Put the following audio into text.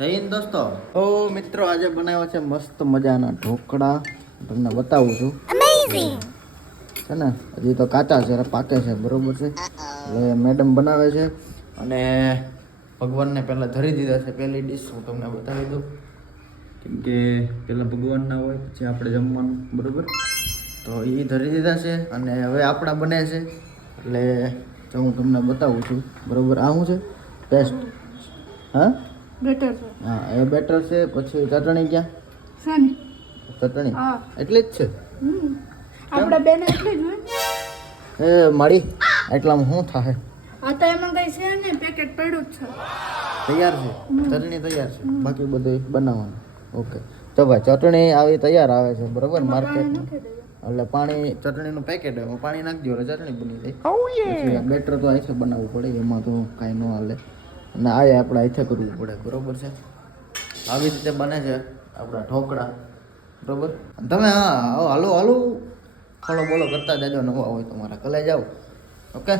જઈને દોસ્તો ઓ મિત્રો આજે બનાવ્યા છે મસ્ત મજાના ઢોકળા તમને બતાવું છું છે ને હજી તો કાચા છે પાકે છે બરોબર છે એટલે મેડમ બનાવે છે અને ભગવાનને પહેલાં ધરી દીધા છે પહેલી ડીશ હું તમને બતાવી દઉં કેમ કે પહેલાં ભગવાન ના હોય પછી આપણે જમવાનું બરોબર તો એ ધરી દીધા છે અને હવે આપણા બને છે એટલે જો હું તમને બતાવું છું બરોબર આ શું છે પેસ્ટ હા બેટર છે હા એ બેટર છે પછી ચટણી ક્યાં શાની ચટણી હા એટલી જ છે આપણે બેન એટલે જ હોય એ મારી એટલામાં શું થાય આ તો એમાં કઈ છે ને પેકેટ પડ્યું જ છે તૈયાર છે ચટણી તૈયાર છે બાકી બધું બનાવવાનું ઓકે તો ભાઈ ચટણી આવી તૈયાર આવે છે બરોબર માર્કેટમાં એટલે પાણી ચટણીનું પેકેટ હોય એમાં પાણી નાખી દો એટલે ચટણી બની જાય બેટર તો અહીંથી બનાવવું પડે એમાં તો કાંઈ ન હાલે અને આ આપણે અહીંથી કરવું પડે બરોબર છે આવી રીતે બને છે આપણા ઢોકળા બરોબર તમે હા હાલો હાલો ફોલો બોલો કરતા જાજો નવા હોય તમારા કલે જાઓ ઓકે